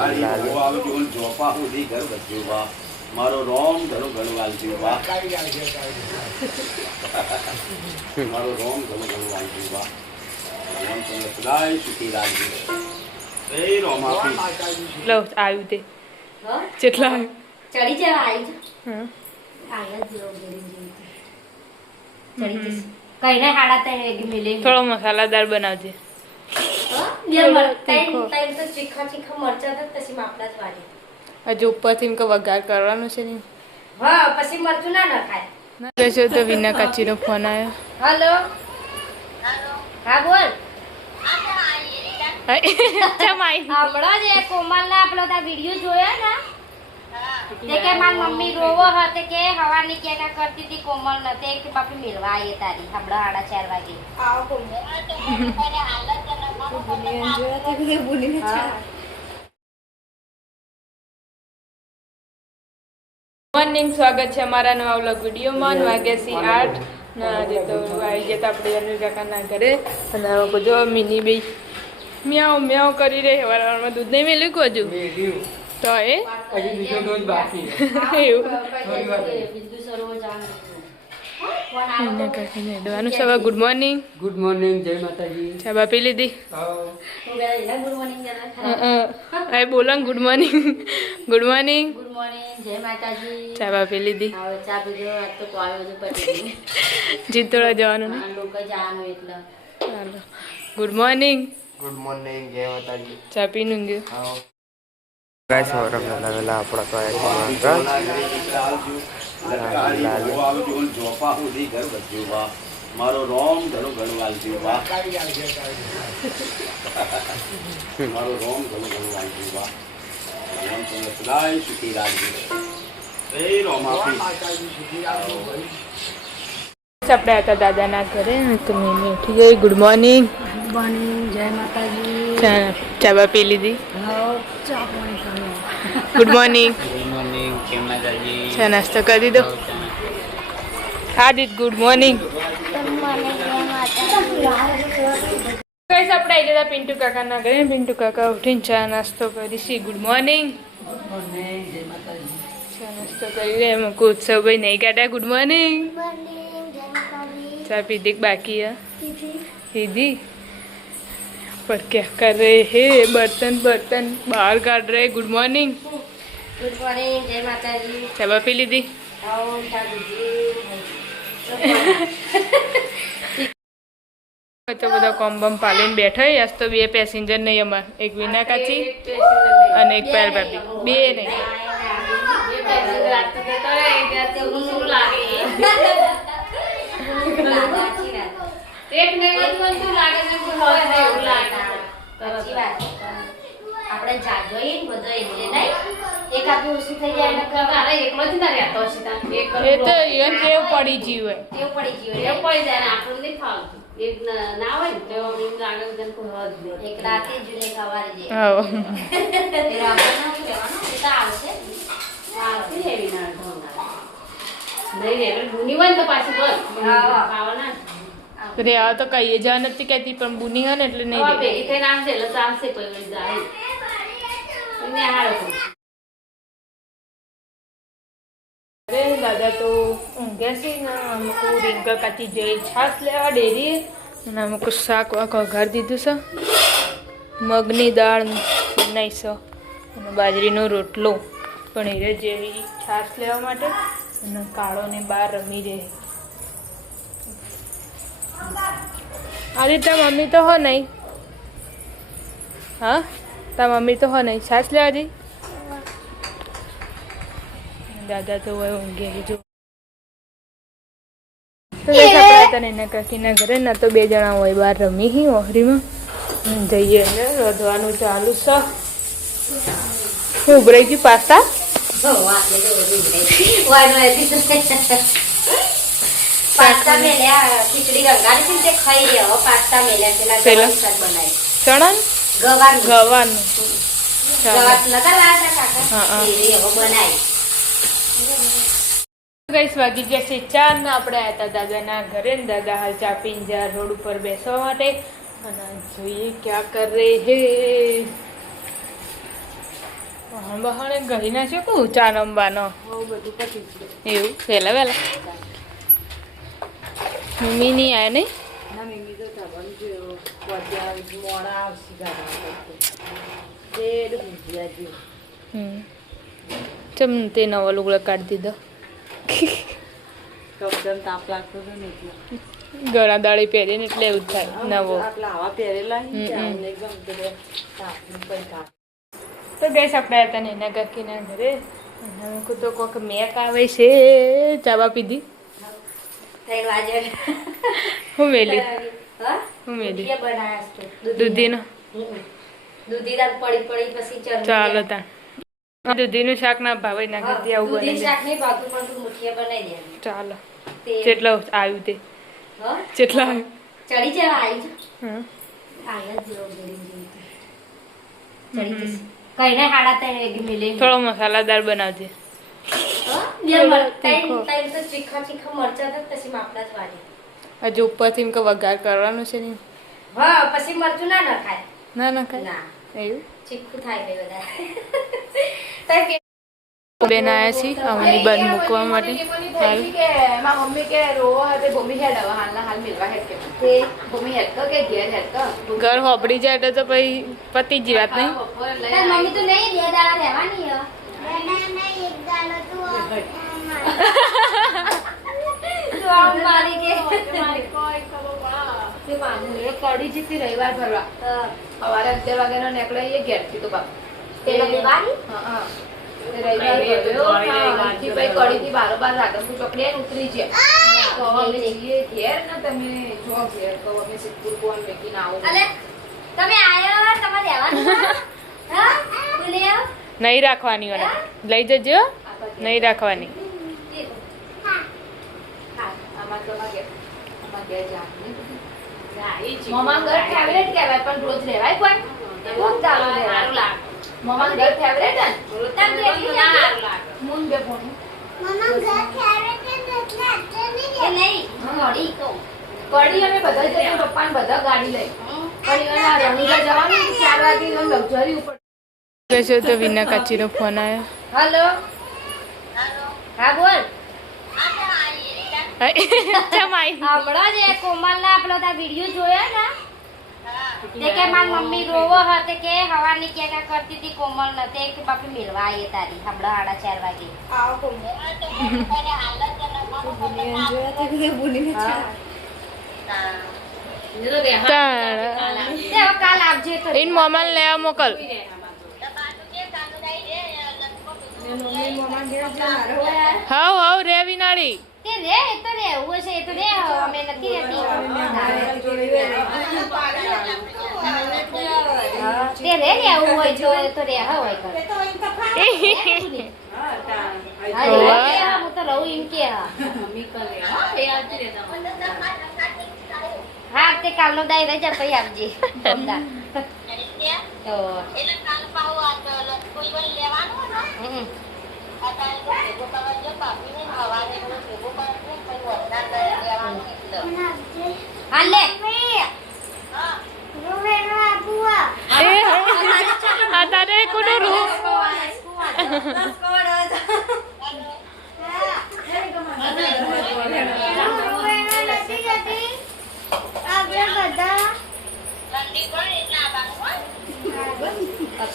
મારો રોમ ઘણું ઘણું વાલજો વાહ મારો રોમ ઘણું ઘણું વાલજો વાહ ભગવાન તમને સદાય સુખી રાખજો એ રોમ આપી લો આવ્યું તે કેટલા ચડી જવા આવી જ હા આયા જ લો ચડી જશે કઈ ના હાડા તને વેગી મિલે થોડો મસાલાદાર બનાવજે તો ચીખા ચીખા મરચા તો પછી માપડા જ વાગે હજુ ઉપરથી કે વઘાર કરવાનો છે ને હા પછી મરચું ના નખાય કહેશો તો વિના કાચીનો ફોન આવ્યો હેલો હા બોલ હમણાં જ એ કોમલના આપણો તા વિડિયો જોયો ને તે કે મારી મમ્મી રોવો હતી કે હવાની કેકા કરતી હતી કોમલ ને તે કે બાપી મિલવા આયે તારી હમણાં 4:30 વાગે આવો કોમલ મોર્નિંગ સ્વાગત છે અમારા નવા વ્લોગ વિડીયોમાં વાગ્યાસી 8 ના જે તો આવી જતા આપણે અનિલ કાકાના ઘરે અને જો મિની બે મ્યાઉ મ્યાઉ કરી રહી વાળામાં દૂધ નહીં મેલ્યું કે હજુ તો એ હજી બીજો ડોઝ બાકી એવું બિંદુ સરોવર જવાનું એના કાકીને દવાનું સવા ગુડ મોર્નિંગ ગુડ મોર્નિંગ જય માતાજી ચા બા પી લીધી ગુડ મોર્નિંગ જરા બોલો good morning good morning good morning જય માતાજી ચા બા પી લીધી હવે ચા પીજો આજ તો કોલ બધું પતી જીતોડા જવાનું ને આ લોકો જવાનું એટલે ચાલો ગુડ મોર્નિંગ ગુડ મોર્નિંગ જય માતાજી ચા પીનું ગયું ગાઈસ વરમ લાવેલા આપણા તો મારો રોમ ઘણું ઘણું વાલજો વાહ મારો રોમ ઘણું ઘણું વાલજો વાહ ભગવાન તમને સદાય સુખી રાખજો એ રોમ આપી આપણે હતા દાદાના ઘરે તો મેં ઉઠી ગઈ ગુડ મોર્નિંગ ગુડ મોર્નિંગ જય માતાજી ચા બા પી લીધી ચા પાણી ખાવાનું ગુડ મોર્નિંગ ગુડ મોર્નિંગ જય માતાજી ચા નાસ્તો કરી દીધો આદિત ગુડ મોર્નિંગ આપણે આવી જતા પિન્ટુ કાકાના ઘરે પિન્ટુ કાકા ઉઠીને ચા નાસ્તો કરીશી ગુડ મોર્નિંગ ચા નાસ્તો કરી રે એમાં ઉત્સવ ભાઈ નહીં કાઢ્યા ગુડ મોર્નિંગ ચા પીધી બાકી पीदी पर क्या कर रहे हैं बर्तन बर्तन बाहर काट रहे गुड मॉर्निंग जय माताजी चाबा पी लीधी तो બધા કોમ બમ પાલીને બેઠા આજ તો બે પેસેન્જર નહીં અમાર એક વિના કાચી અને એક પેર ભાભી બે નહીં આપણે જાગોઈ બધો એટલે નહીં એક આપી ઓછી થઈ જાય ને તારે એકલો જ ના રહેતો છે તા એ તો યન કેવ પડી જીવે ટેવ પડી ગયો ટેવ પડી જાય ને આપણને નહીં ફાવતું એક ના હોય ને તો એમ લાગે કે કોઈ હોત નહીં એક રાતે જ ને સવારે જે હા એ આપણને શું કહેવાનું એ તો આવશે આવશે એવી ના ઢોંગા નહીં રે ગુની હોય તો પાછી બોલ ખાવાના રે આ તો કહીએ જા નથી કહેતી પણ બુની હે ને એટલે નહીં રે ભેગી થઈને આવશે એટલે ચાલશે કોઈ વળી જાય એને હારો અરે દાદા તો ઊંઘ્યા છે ને અમુક રીંગા કાચી જઈ છાશ લેવા ડેરી અને અમુક શાક વાક વઘાર દીધું છે મગની દાળ બનાવી છે અને બાજરીનો રોટલો પણ એ જેવી છાશ લેવા માટે અને કાળો ને બહાર રમી રહે આજે તાર મમ્મી તો હો નહીં હા તાર મમ્મી તો હો નહીં છાશ લેવા જઈ દાદા તો હોય ઊંઘી જો તો આપણે તને એના કાકીના ઘરે ના તો બે જણા હોય બહાર રમી હી ઓહરીમાં જઈએ ને રોધવાનું ચાલુ છે શું ઉભરાઈ ગયું પાસ્તા પાસ્તા મેલ્યા ખીચડી રંગાડી છે તે ખાઈ રહ્યા પાસ્તા મેલ્યા પેલા પેલા? બનાવી ચણા ગવાનું ગવાનું ગવા લગાડવા કાકા હા, હા. એ હવે બનાવી ગઈસ વાગી ગયા છે 4 ને આપણે આવ્યા હતા દાદાના ઘરે ને દાદા હાલ ચા પીને જ્યાં રોડ ઉપર બેસવા માટે અને જોઈએ ક્યાં કર રહે હે બહાને ગઈ ના છે કું ચા રમવાનો એવું વહેલા વહેલા મમ્મી નહીં આવ્યા નહીં ચમ તે નવો લુગડો કાઢી દીધો ઘણા દાડે પહેરીને એટલે એવું જ થાય નવો તો ગેસ આપણે હતા ને એના કાકીના ઘરે તો કોઈક મેક આવે છે ચાવા પીધી હું મેલી દૂધીનો ચાલો તા દૂધીનું શાક ના ભાવે ના કરતી આવું બને ચાલો કેટલો આવ્યું તે કેટલા ચડી જવા કઈને હાડા તને મિલે થોડો મસાલાદાર બનાવજે હજુ ઉપરથી એમ કે વઘાર કરવાનું છે ને પછી મરચું ના નખાય ના ના ખાય ના એવું ચીખું થાય બે બધા બેન આવ્યા છીએ અમને બંધ મૂકવા માટે મમ્મી કે રોવો હતે ભૂમિ હેડ હવે હાલના હાલ મિલવા હેડ કે તે ભૂમિ હેડ કે ઘેર હેડ કે ઘર હોપડી જાય એટલે તો પછી પતી જ વાત નહીં મમ્મી તો નહીં બે દાડા રહેવાની હે તો આમ મારી કે કડી જીતી રવિવાર ભરવા સવારે 11 વાગ્યાનો નીકળે એ ઘેર થી તો બાપ પેલા દિવાળી હા કડીથી બારોબાર રાધનપુર ચોકડી આવીને ઉતરી છે તો અમે જઈએ ઘેર ને તમે જો ઘેર તો અમે સિદ્ધપુર કોણ મેકીને આવો અલે તમે આયો તમારે રહેવાનું હા બોલ્યો નહીં રાખવાની ઓને લઈ જજો નહીં રાખવાની અમાર ઘેર મમ્મા ઘર ફેવરેટ કહેવાય પણ રોજ રહેવાય કોઈ રોજ ચાલુ રહેવાય મમ્મા ઘર ફેવરેટ ને તમને એટલું ના સારું લાગે મૂન બે ફોન એ નહીં ઘડી તો કડી અમે બધા જઈએ પપ્પા ને બધા ગાડી લઈ પણ એના રમીલા જવાનું 4 વાગે લક્ઝરી ઉપર કહેશો તો વિના કાચીનો ફોન આવ્યો હેલો હા બોલ ચમાઈ હમણાં જ એ કોમલના આપણો તા વિડિયો જોયો ને તે કે મારી મમ્મી રોવો હતી કે હવાની કેકા કરતી હતી કોમલ ને તે કે બાપી મિલવા આયે તારી હમણાં 4:30 વાગે આવો કોમલ કાલ આપજે તો ઇન મોમલ લેવા મોકલ હાવ હાવ રેવી નાળી તે રે એ તો રે એવું છે એ તો રે અમે નથી રહેતી તે રે ને એવું હોય જો તો રે હા હોય કરે હું તો રહું એમ કે હા તે કાલનો દાઈ રહી જા પછી આપજે તો હાલે તારે કોનો રૂ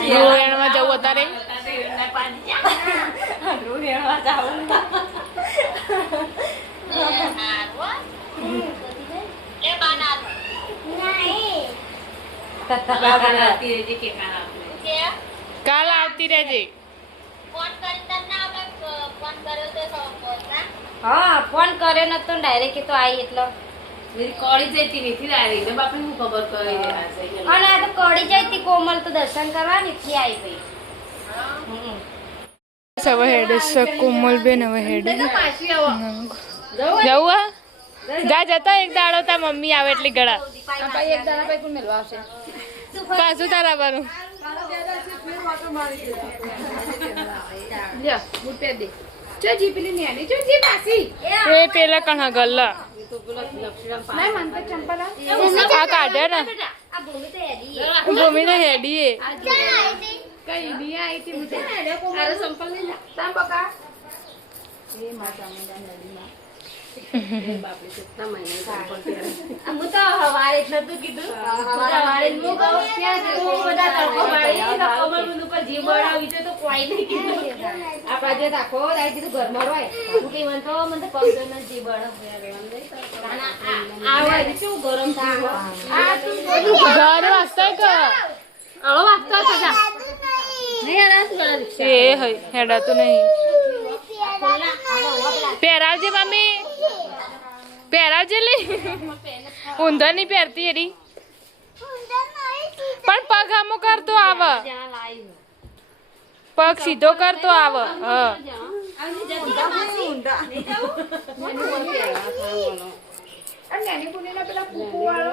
રોયણમાં જવું અત્યારે કાલ આવતી રહેજે હા ફોન કર્યો નતો ડાયરેક્ટ તો આવી એટલે કોળી જતી નથી લાવી એટલે બાપને હું ખબર કરી અને આ તો કડી જઈતી કોમલ તો દર્શન કરવા નથી આવી ગઈ હવે હેડ કોમલ બેન હવે હેડ જવું જા જતા એક દાડો તા મમ્મી આવે એટલી ગળા ભાઈ એક દાડા ભાઈ કોણ મેળવા આવશે પાછું તારા બારું લ્યો બૂટ પહેર દે જો જી પેલી નેની જો જી પાસી એ પેલા કણા ગલ્લા ના મન તો ચંપલ આ કાઢે ને આ ભૂમિ તો હેડી ભૂમિ તો હેડી કઈ નહીં આવી હતી મુજે અરે સંપલ લઈ જા. તામ બકા એ માતા મજા નડીમાં એ બાપરે કેટલા મહિને સંપલ પહેરે હું તો હવારે જ નતું કીધું. હવારે જ હું કહું ત્યાં હું બધા તડકો મારી કમર ઉપર જીવ બળાવી છે તો કોઈ નહીં કીધું. આપણા જે રાખો રાઈ કીધું ઘરમાં હોય હું કઈ મને તો પગનો જીવ બળાવે આ હોય શું ગરમ થાય આ તું ઘર વાગતા કે અળો વાગતો ખજા નહીં આ શું એ હઈ હેડાતું નહીં પહેરાવજે મમ્મી પહેરાવજે લે ઊંધા નહીં પહેરતી એરી પણ પગ આમો કરતો આવ પગ સીધો કરતો આવ હા અને નાની પુનીના પેલા કુકુ વાળો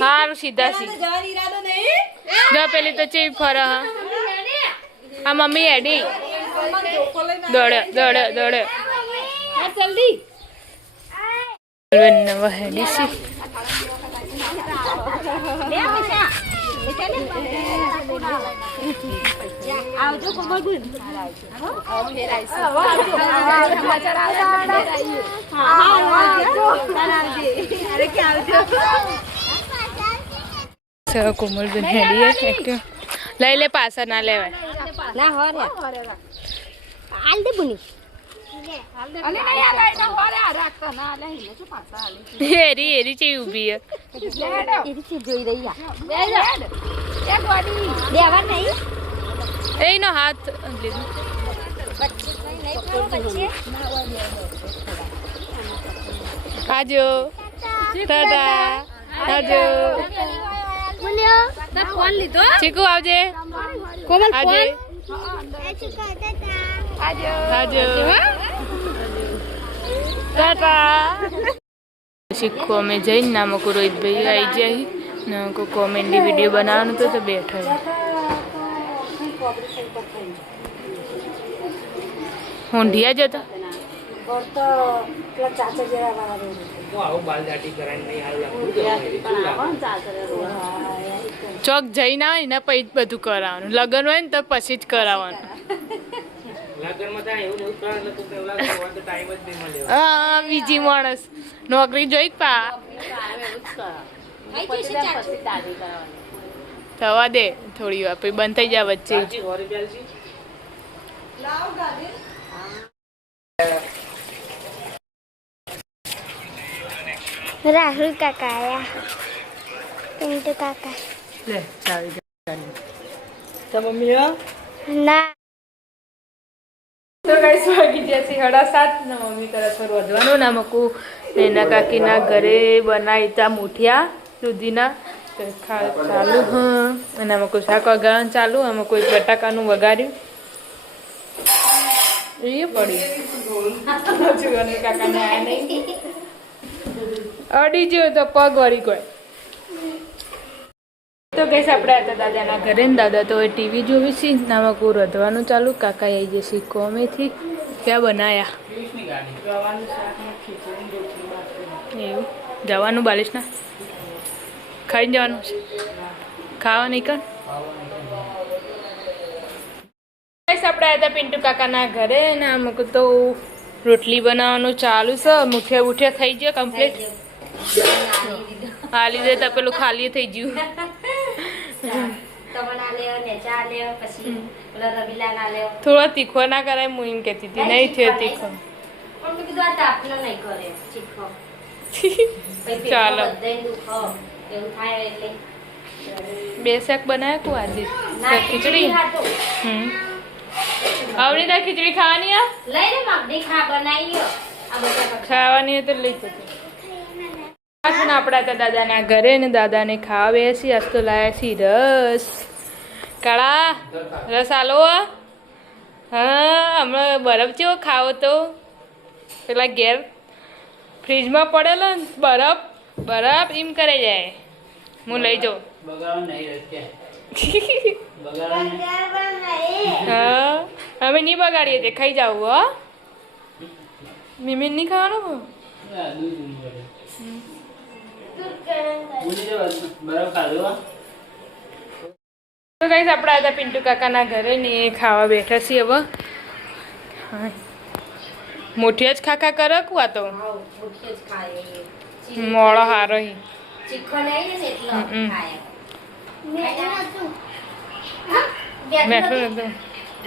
હારું સીધા સીધા જો પેલી તો ચેવી ફરે હા આ મમ્મી એડી દોડે દોડે દોડે જલ્દી નવા હેડી સી લે પૈસા આવજો કોમલ ગુન કોમલબેન હેડી એકટીવ લઈ લે પાછા ના લેવાય ના હોરે આલ દે બુની અને નહીં આ લાઈના હોરે આ રાખતા ના લે હિને શું પાછા આલી એરી એરી ચેવી ઊભી હે એરી થી જોઈ રહી આ એક વાડી દેવા નહીં એનો હાથ લીધો આજો ટાટા આજો બોલ્યો ના ફોન લીધો ચીકુ આવજે કોમલ આજે આજો ટાટા શીખો અમે જઈને નામકો રોહિતભાઈ આવી જાય નામકો કોમેડી વિડીયો બનાવવાનું તો બેઠા ઊંધિયા જતા ચોક જઈને આવે ને પછી બધું કરાવવાનું લગ્ન હોય ને તો પછી જ કરાવવાનું હા બીજી માણસ નોકરી જોઈ પા થવા દે થોડી વાર પછી બંધ થઈ જાય વચ્ચે રાહુલ કાકા આયા પિન્ટુ કાકા લે ચાવી ના તો ગાઈસ વાગી ગયા છે 7:30 ને મમ્મી તરફ વધવાનું ના મકું એના કાકીના ઘરે બનાવી તા મુઠિયા દૂધીના તો ચાલુ હા અને આમાં કોઈ શાક વગાડવાનું ચાલુ આમાં કોઈ બટાકાનું વગાડ્યું એ પડ્યું કાકાને આ નહીં અડી ગયો તો પગ વળી ગયો તો ગઈશ આપણે હતા દાદાના ઘરે ને દાદા તો એ ટીવી જોવી છે નામાં કોઈ વધવાનું ચાલુ કાકા આવી જશે કોમેથી ક્યાં બનાયા એવું જવાનું બાલિશના ખાઈને જવાનું છે ખાવા નહીં કર આપણે હતા પિન્ટુ કાકાના ઘરે ને અમુક તો રોટલી બનાવવાનું ચાલુ છે મુઠિયા બુઠિયા થઈ ગયો કમ્પ્લીટ આ લીધે તો પેલું ખાલી થઈ ગયું થોડો તીખો ના કરાય હું એમ કહેતી હતી નહીં થયો તીખો ચાલો બે શાક બનાવ્યા કો આજે ખીચડી આવડી તા ખીચડી ખાવાની ખાવાની તો લઈ જતી આપણા હતા દાદાના ઘરે ને દાદાને ખાવા બેસી આજ તો લાયા છી રસ કાળા રસ આલો હા હમણાં બરફ જેવો ખાવો તો પેલા ઘેર ફ્રીજમાં પડેલો ને બરફ બરફ એમ કરે જાય હું લઈ જાઉં હા અમે નહીં બગાડીએ તે ખાઈ જાવ હો મિમીન નહીં ખાવાનું તો ગાઈસ આપણે આ હતા પિન્ટુ કાકાના ઘરે ને એ ખાવા બેઠા છીએ હવે હા. મોટી જ ખાખા કરે કુવા તો મુખ્ય જ ખાય મોળો હારો હી ચીખો નહીં ને એટલે હમ. ખાય મેઠું નતું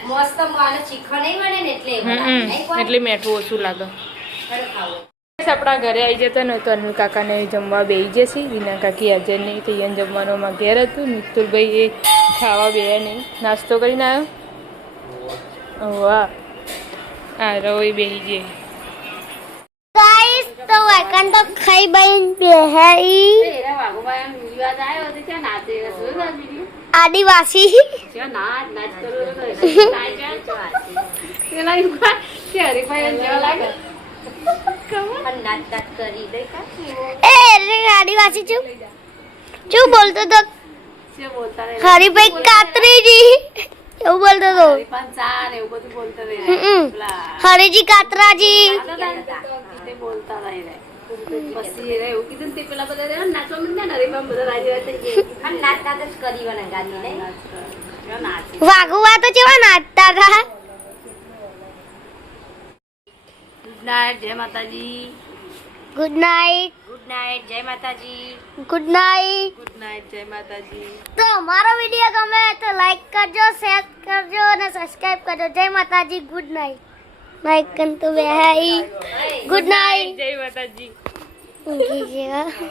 મસ્ત માને ચીખો નહીં મળે ને એટલે એવું લાગે. નહીં કોઈ? એટલે મેઠું ઓછું લાગે ચાલો ખાવો. આપણા ઘરે આવી જતા ને તો અનિલ કાકાને જમવા બેસી જશે વિના કાકી હાજર નહીં તો અહીંયા જમવાનોમાં ઘેર હતું મિતુલભાઈ એ ખાવા બે નહીં નાસ્તો કરીને આવ્યો વાહ હા રવઈ બેસી જઈએ ગાઈસ તો વાકન તો ખાઈ બન બેહાઈ આદિવાસી અને નાચ નાચ કરી દે કા એ રે આદિવાસી શું બોલતો તો હરીભાઈ કાતરીજી એવું બોલતો તો હરીજી કાતરાજી અને નાચ નાચ જ કરી વને ગાડી નહીં વાઘુવા તો કેવા નાચતા હતા ગુડ નાઇટ જય માતાજી ગુડ નાઇટ ગુડ નાઇટ જય માતાજી ગુડ નાઇટ ગુડ નાઇટ જય માતાજી તો અમારો વિડીયો ગમે તો લાઈક કરજો શેર કરજો અને સબસ્ક્રાઇબ કરજો જય માતાજી ગુડ નાઇટ લાઈક કન તો બેહાઈ ગુડ નાઇટ જય માતાજી ઊંઘી ગયા